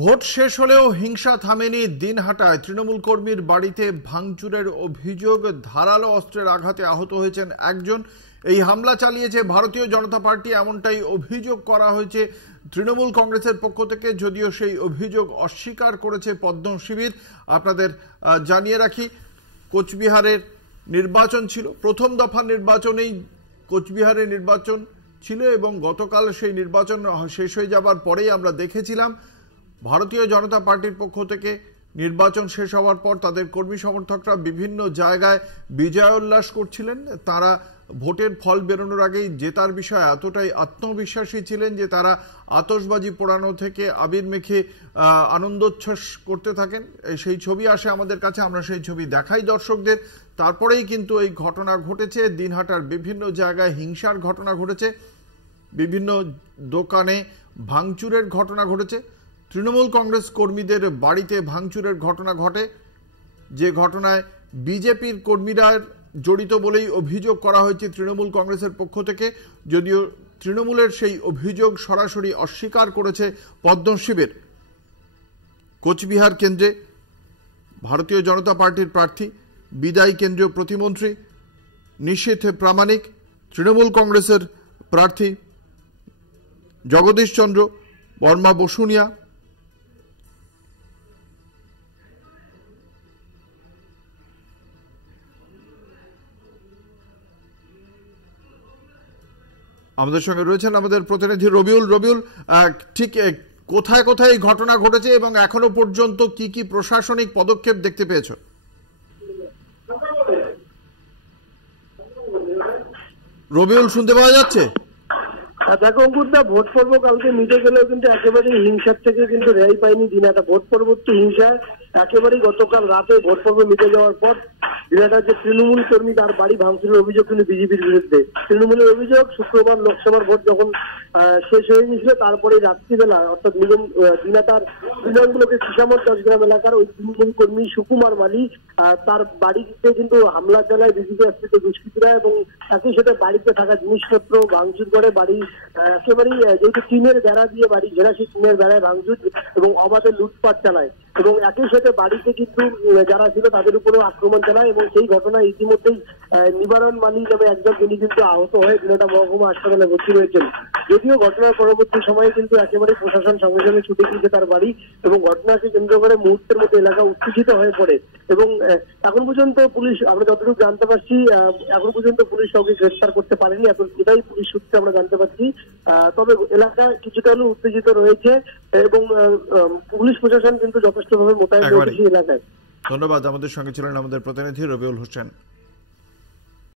Vote শেষ হলেও হিংসা থামেনি দিনহাটায় তৃণমূল কর্মীর বাড়িতে ভাঙচুরের অভিযোগ। ধারালো অস্ত্রের আঘাতে আহত হয়েছেন একজন। এই হামলা চালিয়েছে ভারতীয় জনতা পার্টি, এমনটাই অভিযোগ করা হয়েছে তৃণমূল কংগ্রেসের পক্ষ থেকে, যদিও সেই অভিযোগ অস্বীকার করেছে পদ্ম শিবির। আপনাদের জানিয়ে রাখি, কোচবিহারের নির্বাচন ছিল, প্রথম দফার নির্বাচনেই কোচবিহারের নির্বাচন ছিল এবং গতকাল সেই নির্বাচন শেষ হয়ে যাবার পরেই আমরা দেখেছিলাম ভারতীয় জনতা পার্টির পক্ষ থেকে নির্বাচন শেষ হওয়ার পর তাদের কর্মী সমর্থকরা বিভিন্ন জায়গায় বিজয় উল্লাস করছিলেন। তারা ভোটের ফল বেরোনোর আগেই জেতার বিষয়ে এতটাই আত্মবিশ্বাসী ছিলেন যে তারা আতশবাজি পোড়ানো থেকে আবির মেখে আনন্দোচ্ছ্বাস করতে থাকেন। সেই ছবি আসে আমাদের কাছে, আমরা সেই ছবি দেখাই দর্শকদের। তারপরেই কিন্তু এই ঘটনা ঘটেছে। দিনহাটার বিভিন্ন জায়গায় হিংসার ঘটনা ঘটেছে, বিভিন্ন দোকানে ভাঙচুরের ঘটনা ঘটেছে। তৃণমূল কংগ্রেস কর্মীদের বাড়িতে ভাঙচুরের ঘটনা ঘটে, যে ঘটনায় বিজেপির কর্মীরা জড়িত বলেই অভিযোগ করা হয়েছে তৃণমূল কংগ্রেসের পক্ষ থেকে, যদিও তৃণমূলের সেই অভিযোগ সরাসরি অস্বীকার করেছে পদ্ম শিবির। কোচবিহার কেন্দ্রে ভারতীয় জনতা পার্টির প্রার্থী, বিদায়ী কেন্দ্রীয় প্রতিমন্ত্রী নিশীথ প্রামাণিক, তৃণমূল কংগ্রেসের প্রার্থী জগদীশ চন্দ্র বর্মা বসুনিয়া, আমাদের সঙ্গে রয়েছেন আমাদের প্রতিনিধি রবিউল। রবিউল, ঠিক কোথায় কোথায় এই ঘটনা ঘটেছে এবং এখনো পর্যন্ত কি কি প্রশাসনিক পদক্ষেপ দেখতে পেয়েছো? রবিউল, শুনতে পাওয়া যাচ্ছে? দেখো অঙ্কুরদা, ভোট পর্ব কালকে মিটে গেলেও কিন্তু একেবারেই হিংসার থেকে কিন্তু রেহাই পায়নি দিনাটা। ভোট পরবর্তী হিংসায় একেবারেই গতকাল রাতে ভোট পর্ব মিটে যাওয়ার পর দিনাটার যে তৃণমূল কর্মী তার বাড়ি ভাঙচুরের অভিযোগ কিন্তু বিজেপির বিরুদ্ধে। তৃণমূলের অভিযোগ, শুক্রবার লোকসভার ভোট যখন শেষ হয়ে গিয়েছিল তারপরে রাত্রিবেলা অর্থাৎ দিনাটার বিনয়নগুলোকে কিষামত 10 গ্রাম এলাকার ওই তৃণমূল কর্মী সুকুমার মালি তার বাড়িতে কিন্তু হামলা চালায় বিজেপি আশ্রিত দুষ্কৃতীরা এবং একই সাথে বাড়িতে থাকা জিনিসপত্র ভাঙচুর করে। বাড়ি একেবারেই যেহেতু টিনের বেড়া দিয়ে বাড়ি ঘেরা, সেই টিনের বেড়ায় ভাঙচুর এবং অবাধে লুটপাট চালায় এবং একই সাথে বাড়িতে কিন্তু যারা ছিল তাদের উপরেও আক্রমণ চালায় এবং সেই ঘটনায় ইতিমধ্যেই নিবারণ মালি নামে একজন, তিনি কিন্তু আহত হয়ে দিনাটা মহকুমা হাসপাতালে ভর্তি হয়েছেন। যদিও ঘটনার পরবর্তী সময়ে কিন্তু একেবারে প্রশাসন সঙ্গে সঙ্গে ছুটে গিয়েছে তার বাড়ি এবং ঘটনাকে কেন্দ্র করে মুহূর্তের মধ্যে এলাকা উত্তেজিত হয়ে পড়ে এবং এখন পর্যন্ত পুলিশ, আমরা যতটুকু জানতে পারছি, এখন পর্যন্ত পুলিশ কাউকে গ্রেফতার করতে পারেনি, এটাই পুলিশ সূত্রে আমরা জানতে পারছি। তবে এলাকা কিছুটা হলেও উত্তেজিত রয়েছে এবং পুলিশ প্রশাসন কিন্তু যথেষ্টভাবে মোতায়েন রয়েছে এলাকায়। ধন্যবাদ। আমাদের সঙ্গে ছিলেন আমাদের প্রতিনিধি রবিউল হোসেন।